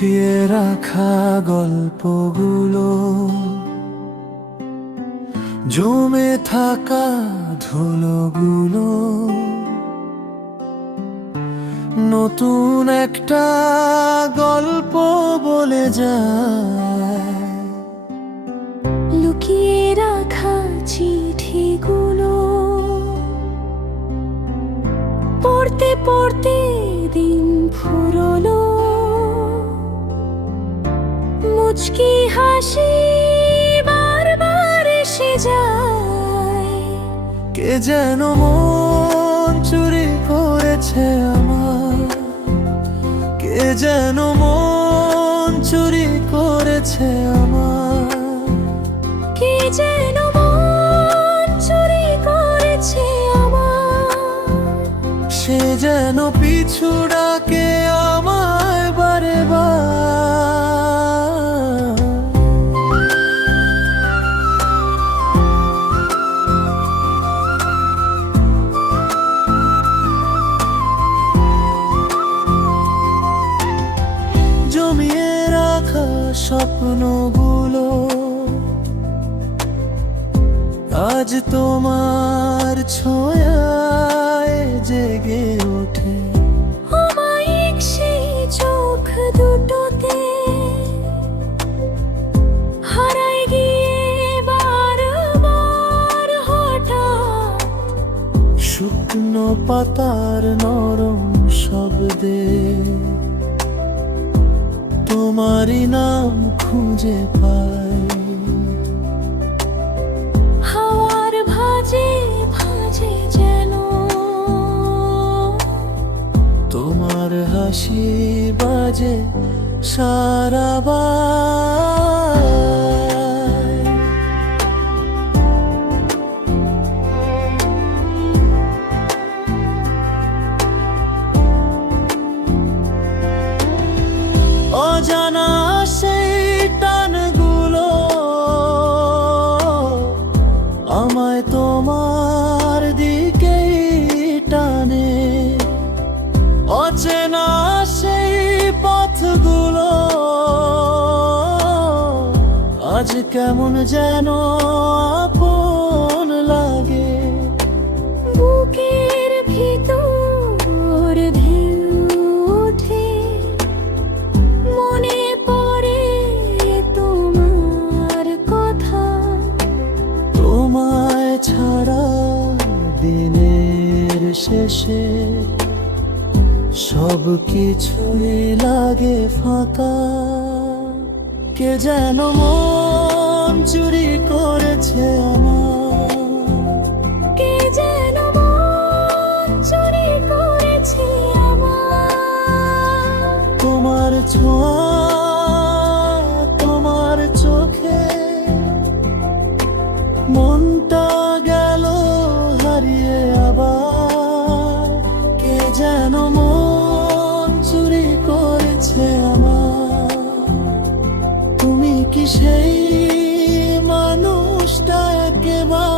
গুছিয়ে রাখা গল্পগুলো, জমে থাকা ধুলোগুলো নতুন একটা গল্প বলে যায়। লুকিয়ে রাখা চিঠিগুলো পড়তে পড়তে দিন ফুরলো, মুচকি হাসি বারবার এসে যায়। কে যেন মন চুরি করেছে আমার, কে যেন মন চুরি করেছে আমার, কে যেন মন চুরি করেছে আমার। সে যেন পিছু ডাকে আমায় বারে বার। জমিয়ে রাখা স্বপ্নগুলো আজ তোমার ছোঁয়ায় জেগে ওঠে। অমায়িক সেই চোখ দুটোতে হারায় গিয়ে বারবার হঠাৎ শুকনো পাতার নরম শব্দে তোমারই নাম খুঁজে পাই। হাওয়ার ভাঁজে ভাঁজে যেন তোমার হাসি বাজে সারাবার। অজানা সেই টানগুলো আমায় তোমার দিকেই টানে। অচেনা সেই পথগুলো আজ কেমন যেন আপন লাগে। বুকের ভিতর ঢেউ ওঠে, মনে পড়ে তোমার কথা। তোমায় ছাড়া দিনের শেষে সব কিছুই লাগে ফাঁকা। কে যেন মন চুরি করেছে আমার, কে যেন মন চুরি করেছে আমার। তোমার ছোঁয়া তোমার চোখে মনটা গেল হারিয়ে আবার। কে যেন মন চুরি করেছে আমার, তুমি কি সেই মানুষটা একেবারে?